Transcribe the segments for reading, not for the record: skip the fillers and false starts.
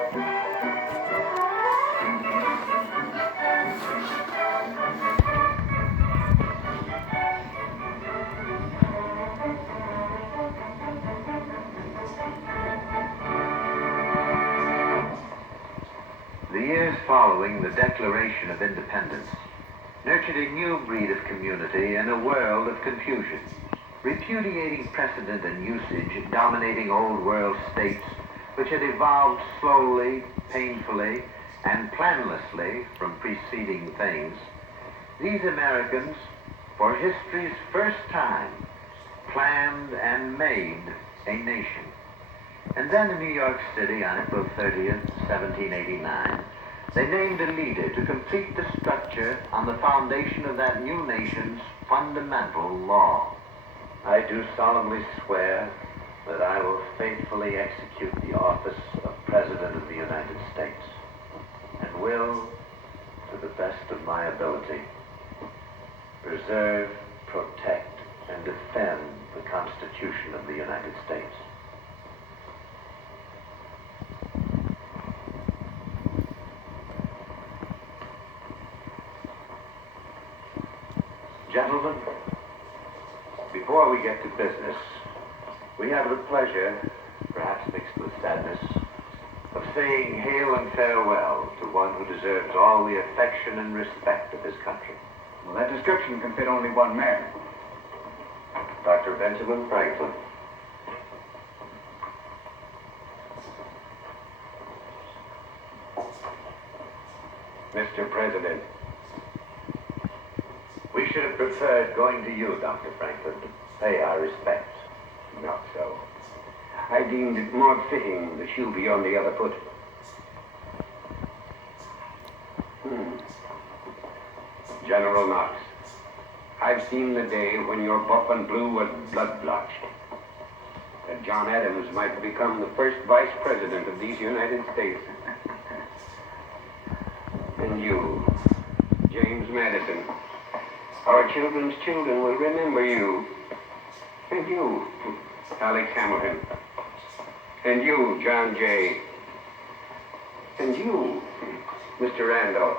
The years following the Declaration of Independence nurtured a new breed of community in a world of confusion, repudiating precedent and usage dominating old world states which had evolved slowly, painfully, and planlessly from preceding things. These Americans, for history's first time, planned and made a nation. And then in New York City on April 30th, 1789, they named a leader to complete the structure on the foundation of that new nation's fundamental law. I do solemnly swear that I will faithfully execute the office of President of the United States, and will, to the best of my ability, preserve, protect, and defend the Constitution of the United States. Gentlemen, before we get to business, we have the pleasure, perhaps mixed with sadness, of saying hail and farewell to one who deserves all the affection and respect of his country. Well, that description can fit only one man. Dr. Benjamin Franklin. Mr. President. We should have preferred going to you, Dr. Franklin, to pay our respects. Not so. I deemed it more fitting the shoe be on the other foot. General Knox, I've seen the day when your buff and blue was blood-blotched. That John Adams might become the first vice president of these United States. And you, James Madison, our children's children will remember you. And you, Alex Hamilton. And you, John Jay. And you, Mr. Randolph.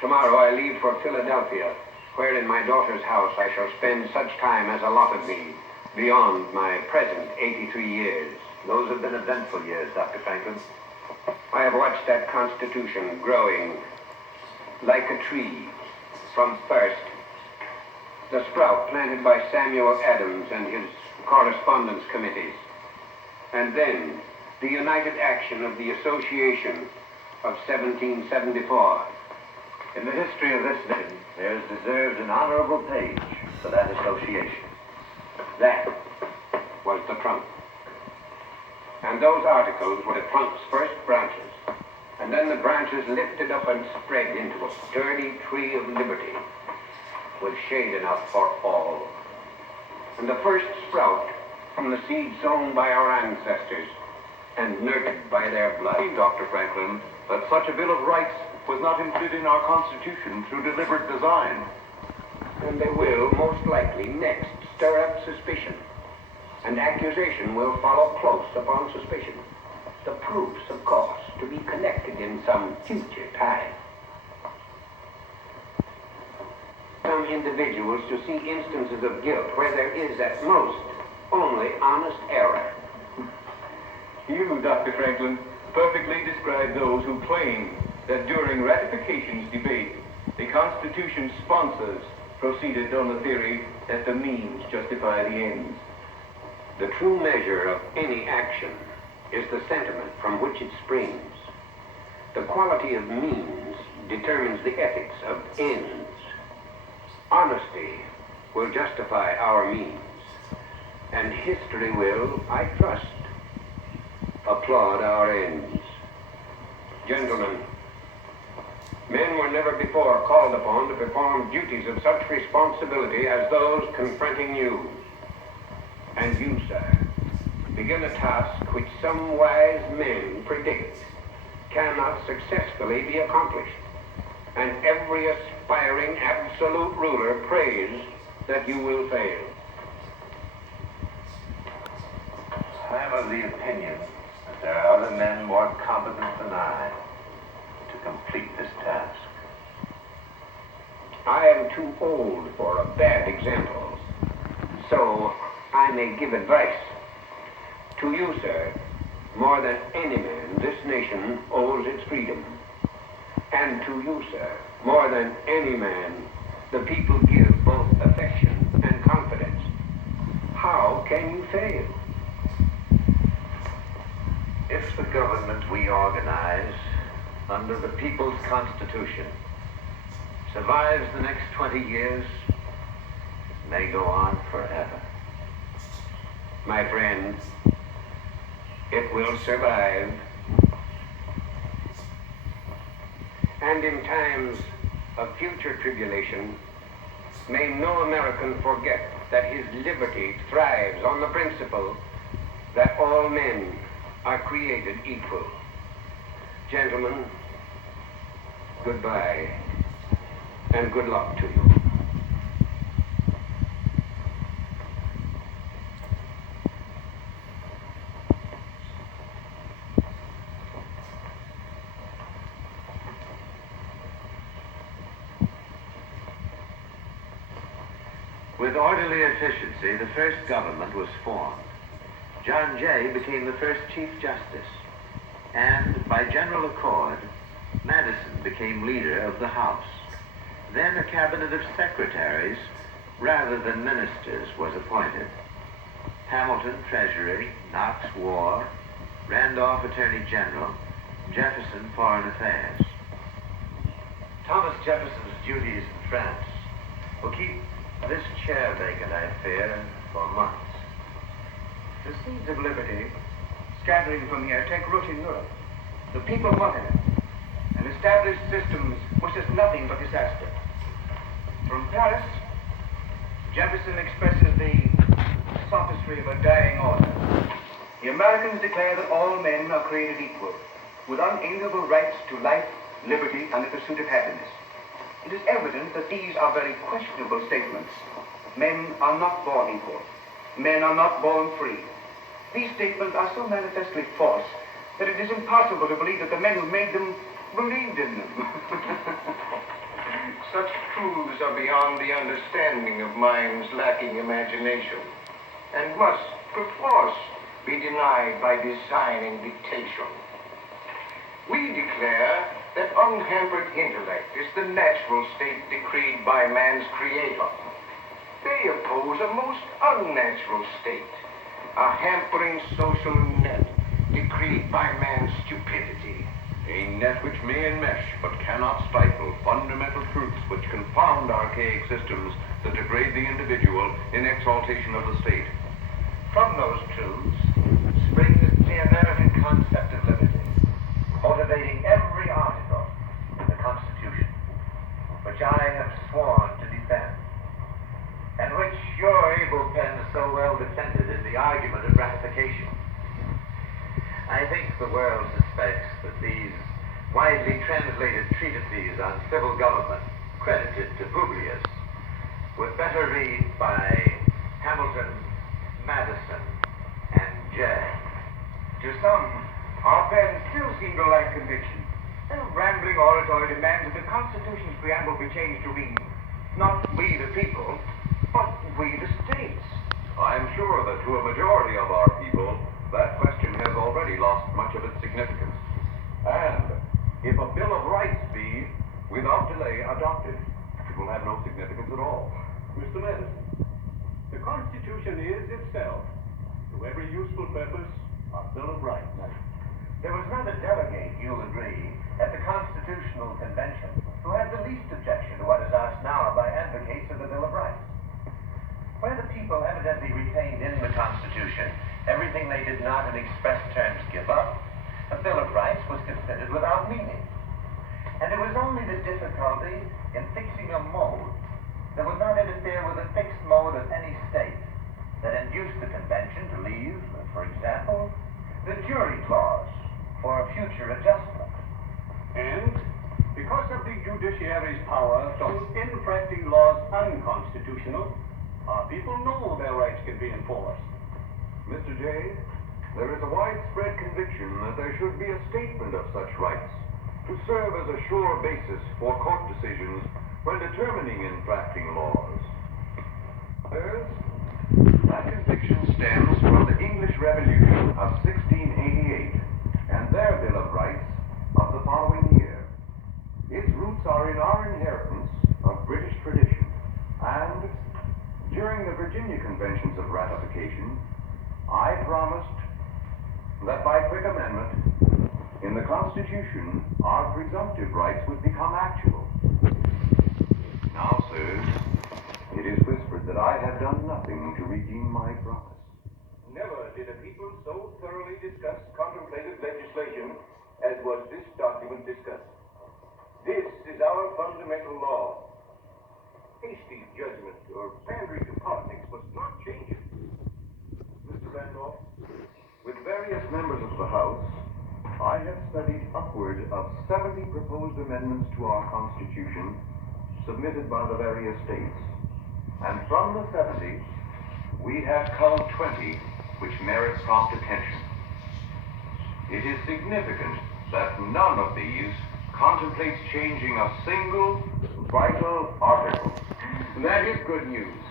Tomorrow I leave for Philadelphia, where in my daughter's house I shall spend such time as allotted me, beyond my present 83 years. Those have been eventful years, Dr. Franklin. I have watched that Constitution growing like a tree from first the sprout planted by Samuel Adams and his correspondence committees, and then the united action of the Association of 1774. In the history of this nation, there is deserved an honorable page for that association. That was the trunk. And those articles were the trunk's first branches. And then the branches lifted up and spread into a sturdy tree of liberty, with shade enough for all. And the first sprout from the seed sown by our ancestors and nurtured by their blood. Dr. Franklin, that such a Bill of Rights was not included in our Constitution through deliberate design. And they will, most likely, next stir up suspicion. And accusation will follow close upon suspicion. The proofs, of course, to be connected in some future time. Some individuals to see instances of guilt where there is, at most, only honest error. You, Dr. Franklin, perfectly describe those who claim that during ratification's debate, the Constitution's sponsors proceeded on the theory that the means justify the ends. The true measure of any action is the sentiment from which it springs. The quality of means determines the ethics of ends. Honesty will justify our means, and history will, I trust, applaud our ends. Gentlemen, men were never before called upon to perform duties of such responsibility as those confronting you. And you, sir, begin a task which some wise men predict cannot successfully be accomplished. And every aspiring absolute ruler prays that you will fail. I am of the opinion that there are other men more competent than I to complete this task. I am too old for a bad example, so I may give advice. To you, sir, more than any man, this nation owes its freedom. And to you, sir, more than any man, the people give both affection and confidence. How can you fail? If the government we organize under the People's Constitution survives the next 20 years, it may go on forever. My friend, it will survive. And in times of future tribulation, may no American forget that his liberty thrives on the principle that all men are created equal. Gentlemen, goodbye, and good luck to you. With orderly efficiency, the first government was formed. John Jay became the first Chief Justice, and by general accord, Madison became leader of the House. Then a cabinet of secretaries, rather than ministers, was appointed. Hamilton, Treasury; Knox, War; Randolph, Attorney General; Jefferson, Foreign Affairs. Thomas Jefferson's duties in France will keep this chair vacant, I fear, for months. The seeds of liberty, scattering from here, take root in Europe. The people wanted it, and established systems wishes nothing but disaster. From Paris, Jefferson expresses the sophistry of a dying order. The Americans declare that all men are created equal, with unalienable rights to life, liberty, and the pursuit of happiness. It is evident that these are very questionable statements. Men are not born equal. Men are not born free. These statements are so manifestly false that it is impossible to believe that the men who made them believed in them. Such truths are beyond the understanding of minds lacking imagination, and must, perforce, be denied by design and dictation. We declare that unhampered intellect is the natural state decreed by man's creator. They oppose a most unnatural state, a hampering social net decreed by man's stupidity. A net which may enmesh but cannot stifle fundamental truths which confound archaic systems that degrade the individual in exaltation of the state. From those truths springs the American concept of liberty, motivating every article in the Constitution, which I have sworn to defend, and which your able pen so well defended in the argument of ratification. I think the world suspects that these widely translated treatises on civil government, credited to Publius, would better read by Hamilton, Madison, and Jay. To some, our pens still seem to lack conviction. Their rambling oratory demands that the Constitution's preamble be changed to read, not we the people, but we the states. I am sure that to a majority of our people, that question has already lost much of its significance. And if a Bill of Rights be, without delay, adopted, it will have no significance at all. Mr. Madison, the Constitution is itself, to every useful purpose, a Bill of Rights. There was not a delegate, you'll agree, at the Constitutional Convention who had the least objection to what is asked now by advocates of the Bill of Rights. Where the people evidently retained in the Constitution everything they did not in express terms give up, a Bill of Rights was considered without meaning. And it was only the difficulty in fixing a mode that would not interfere with the fixed mode of any state that induced the convention to leave, for example, the jury clause for a future adjustment. And because of the judiciary's power to enacting laws unconstitutional, our people know their rights can be enforced. Mr. Jay, There is a widespread conviction that there should be a statement of such rights to serve as a sure basis for court decisions when determining and drafting laws. Third, that conviction stems from the English Revolution of 1688 and their Bill of Rights of the following year. Its roots are in our inheritance of British tradition, and during the Virginia Conventions of Ratification, I promised that by quick amendment in the Constitution, our presumptive rights would become actual. Now, sirs, it is whispered that I have done nothing to redeem my promise. Never did a people so thoroughly discuss contemplated legislation as was this document discussed. This is our fundamental law. Hasty judgment or pandering to politics must not change it. Mr. Randolph? With various members of the House, I have studied upward of 70 proposed amendments to our Constitution submitted by the various states. And from the 70, we have culled 20 which merit prompt attention. It is significant that none of these contemplates changing a single vital article. That is good news.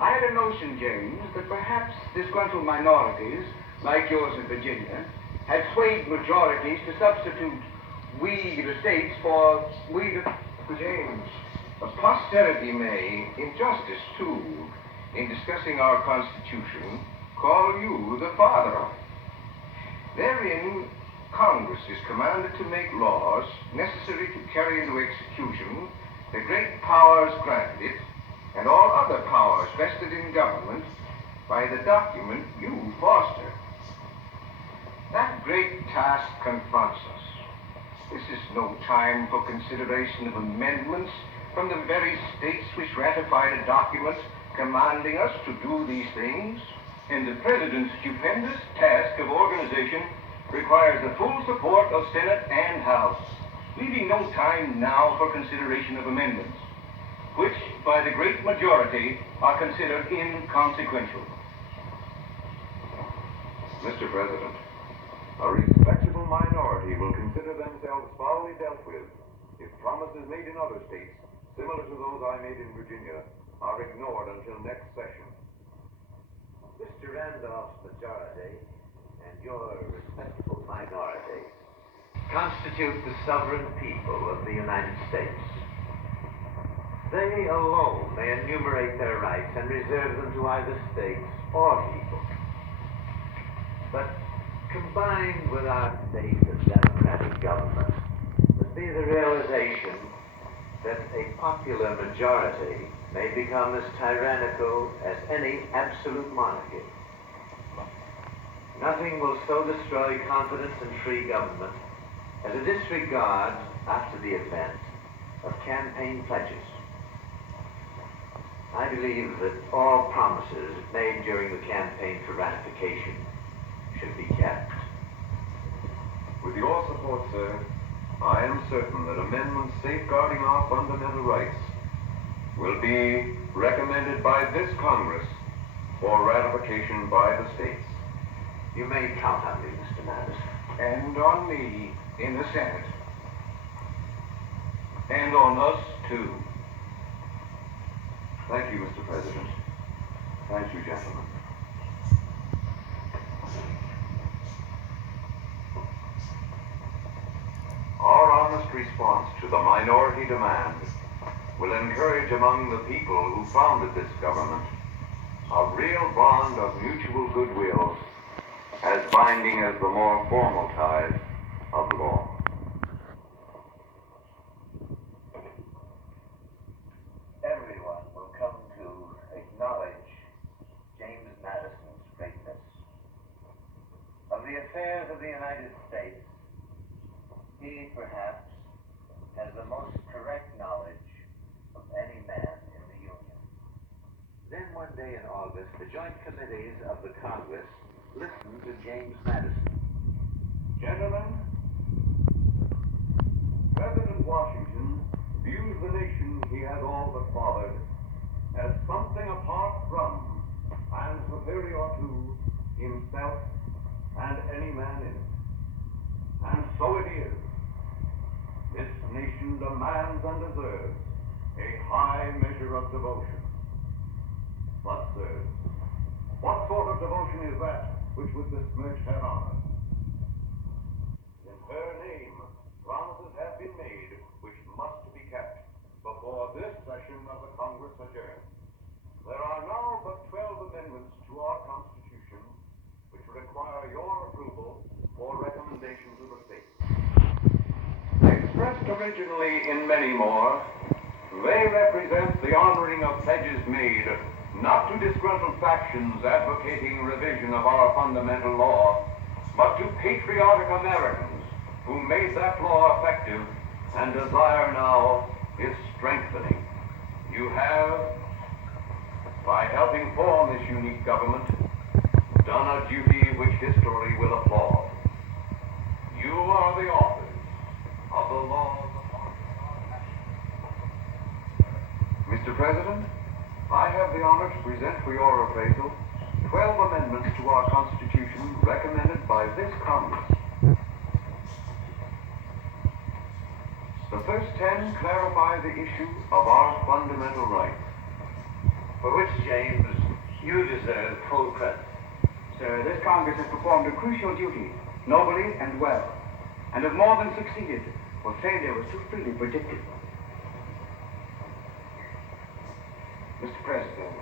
I had a notion, James, that perhaps disgruntled minorities, like yours in Virginia, had swayed majorities to substitute we the states for we the... James, posterity may, in justice too, in discussing our Constitution, call you the father of it. Therein, Congress is commanded to make laws necessary to carry into execution the great powers granted it, and all other powers vested in government by the document you foster. That great task confronts us. This is no time for consideration of amendments from the very states which ratified a document commanding us to do these things. And the President's stupendous task of organization requires the full support of Senate and House, leaving no time now for consideration of amendments, which, by the great majority, are considered inconsequential. Mr. President, a respectable minority will consider themselves foully dealt with if promises made in other states, similar to those I made in Virginia, are ignored until next session. Mr. Randolph's majority and your respectable minority constitute the sovereign people of the United States. They alone may enumerate their rights and reserve them to either states or people. But combined with our state of democratic government must be the realization that a popular majority may become as tyrannical as any absolute monarchy. Nothing will so destroy confidence in free government as a disregard, after the event, of campaign pledges. I believe that all promises made during the campaign for ratification should be kept. With your support, sir, I am certain that amendments safeguarding our fundamental rights will be recommended by this Congress for ratification by the states. You may count on me, Mr. Madison. And on me in the Senate. And on us, too. Thank you, Mr. President. Thank you, gentlemen. Our honest response to the minority demand will encourage among the people who founded this government a real bond of mutual goodwill, as binding as the more formal ties of law. Everyone will come to acknowledge James Madison's greatness. Of the affairs of the United States, he perhaps has the most correct knowledge of any man in the Union. Then one day in August, the joint committees of the Congress listened to James Madison. Gentlemen, President Washington views the nation he has all but fathered as something apart from and superior to himself and And so it is. This nation demands and deserves a high measure of devotion. But, sirs, what sort of devotion is that which would besmirch her honor? In her name, promises have been made which must be kept before this session of the Congress adjourns. There are now but 12 amendments to our Constitution which require your approval for recommendation to the states. Expressed originally in many more, they represent the honoring of pledges made not to disgruntled factions advocating revision of our fundamental law, but to patriotic Americans who made that law effective and desire now its strengthening. You have, by helping form this unique government, done a duty which history will applaud. You are the authors of the laws upon which our nation. Mr. President, I have the honor to present for your appraisal 12 amendments to our Constitution recommended by this Congress. The first 10 clarify the issue of our fundamental rights, for which, James, you deserve full credit. Sir, this Congress has performed a crucial duty, nobly and well, and have more than succeeded, for failure was too freely predicted. Mr. President,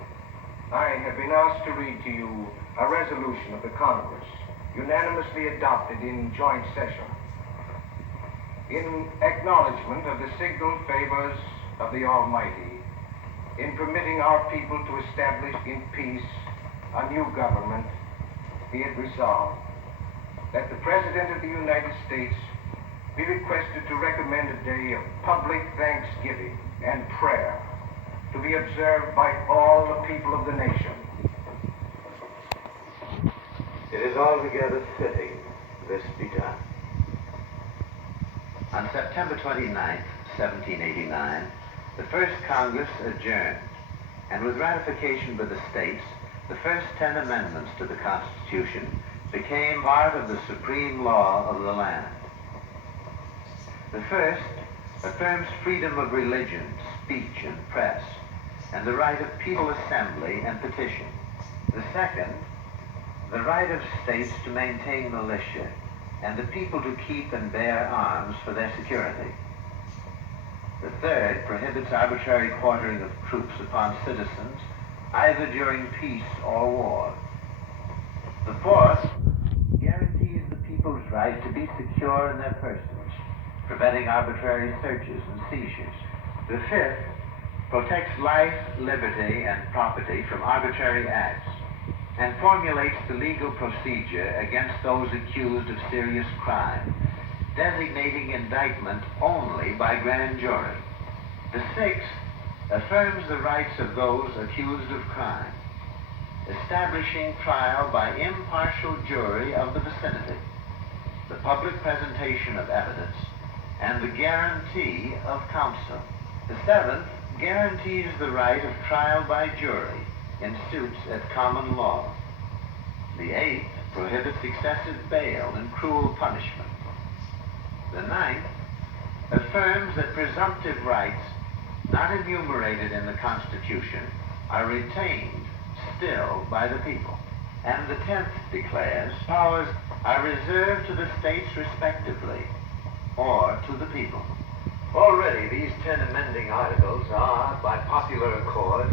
I have been asked to read to you a resolution of the Congress, unanimously adopted in joint session, in acknowledgement of the signal favors of the Almighty, in permitting our people to establish in peace a new government, be it resolved that the President of the United States be requested to recommend a day of public thanksgiving and prayer to be observed by all the people of the nation. It is altogether fitting this be done. On September 29th, 1789, the first Congress adjourned, and with ratification by the states, the first 10 amendments to the Constitution became part of the supreme law of the land. The first affirms freedom of religion, speech, and press, and the right of peaceful assembly and petition. The second, the right of states to maintain militia, and the people to keep and bear arms for their security. The third prohibits arbitrary quartering of troops upon citizens, either during peace or war. The fourth guarantees the people's right to be secure in their persons, preventing arbitrary searches and seizures. The fifth protects life, liberty, and property from arbitrary acts, and formulates the legal procedure against those accused of serious crime, designating indictment only by grand jury. The sixth affirms the rights of those accused of crime, establishing trial by impartial jury of the vicinity, the public presentation of evidence, and the guarantee of counsel. The seventh guarantees the right of trial by jury in suits at common law. The eighth prohibits excessive bail and cruel punishment. The ninth affirms that presumptive rights not enumerated in the Constitution are retained still by the people. And the 10th declares powers are reserved to the states respectively, or to the people. Already these 10 amending articles are, by popular accord,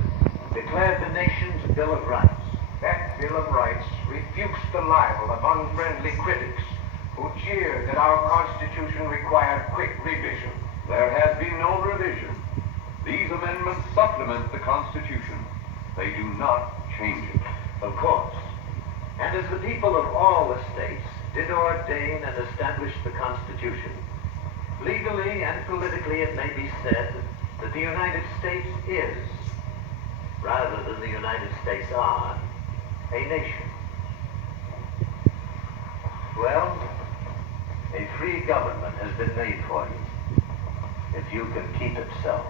declared the nation's Bill of Rights. That Bill of Rights refutes the libel of unfriendly critics who jeered that our Constitution required quick revision. There has been no revision. These amendments supplement the Constitution. They do not change it. Of course. And as the people of all the states did ordain and establish the Constitution, legally and politically it may be said that the United States is, rather than the United States are, a nation. Well, a free government has been made for you, if you can keep it so.